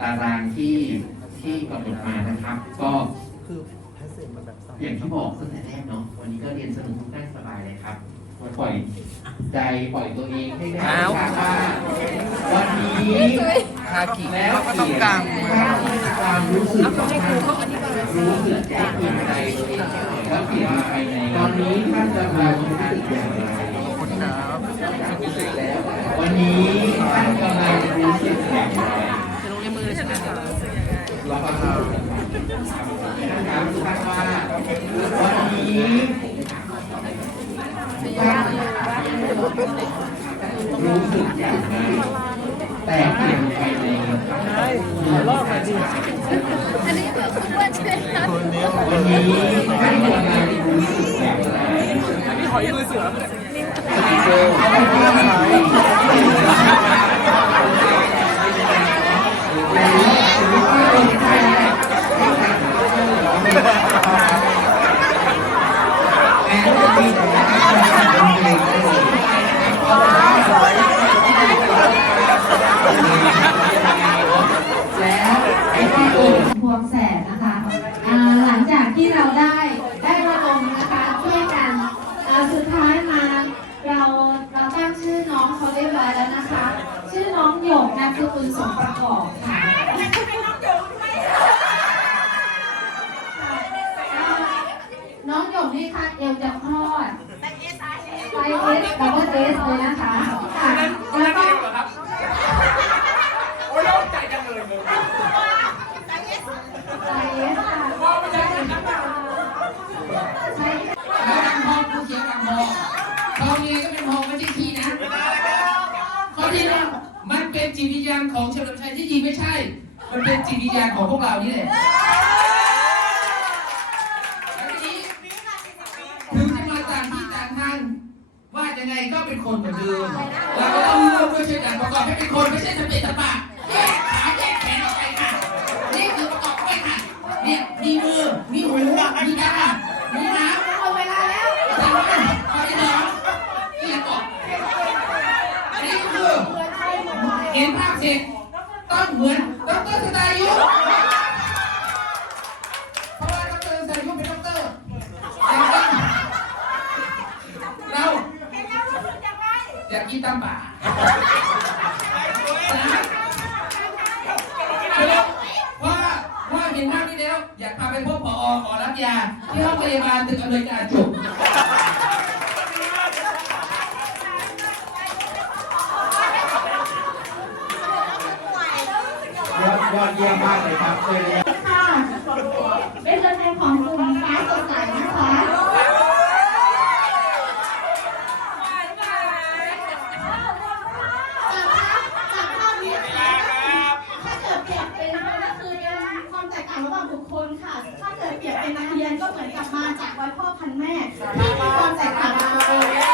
ตารางที่ที่กำหนดมานะครับ ก็คือแพสเซจมันแบบสั้นอย่างที่บอกตั้งแต่แรกเนาะวันนี้ก็เรียนสนุกได้สบายเลยครับปล่อยใจปล่อยตัวเองให้ได้ครับว่าวันนี้คากิแล้วก็ต้องกลางความรู้สึกของท่านรู้สึกใจอิ่มใจตัวเองแล้วเปลี่ยนไปในตอนนี้ท่านจะพารู้สึกอย่างไรคนหนาววันนี้ จะลงในมือเลยใช่ไหมคะเราก็รู้สึกท่านมสุภาพว่าวันนี้รู้สึกอย่างไรแต่เปลี่ยนไปในรอบไหนดีอันนี้คือคุณว่าใช่ไหมคะคนนี้วันนี้ท่านกำลังรู้สึกอย่างไรนี่หอยมือเสือ พวงแสนนะคะหลังจากที่เราได้ได้ระดมนะคะช่วยกันสุดท้ายมาเราเราตั้งชื่อน้องเขาเรียบร้อยแล้วนะคะ ชื่อน้องหยกนามสกุลสมประกอบค่ะน้องหยกนี่ค่ะเอวจะคลอดไซส์เอสดับ เลสเลยนะคะค่ะแล้วก็โอ้ยโล่งใจจังเลยไซส์เอสค่ะใช่ค่ะใช่ดังพองผู้เขียนดังพองทองเองก็เป็นทองไม่ใช่ขี้นะข้อที่หนึ่งมันเป็นจิตวิญญาณของเฉลิมชัยที่จริงไม่ใช่ มันเป็นจิตวิญญาณของพวกเรานี่แหละแล้วทีนี้ถึงจะมาต่างที่ต่างทางว่า ยังไงก็เป็นคนเหมือนเดิมเราก็ต้องร่วมด้วยช่วยกันประกอบให้เป็นคนไม่ใช่สเปะสปะแยกขาแยกแขนออกไปค่ะ นี่คือประกอบเข้าไปค่ะ เนี่ยมีมือ มีหูมีตามีน้ำหมดเวลาแล้วจำไว้ข้อที่สองที่จะบอกอันนี้ก็คือเห็นภาพเสร็จต้องเหมือนดรสดายุ ขี้ตามป่าว่าว่าเห็นภาพนี้แล้ว อยากพาไปพบผอขอรับยา ที่ห้องพยาบาลตึกอำนวยการจุกยอดยอดเยี่ยมมากเลยครับเลยค่ะเป็นตัวแทนของกลุ่มฟ้าสดใสนะคะ ว่าบุคคลค่ะ ถ้าเกิดเปรียบเป็นนักเรียนก็เหมือนกับมาจากวัยพ่อพันแม่ที่มีความแตกต่างกัน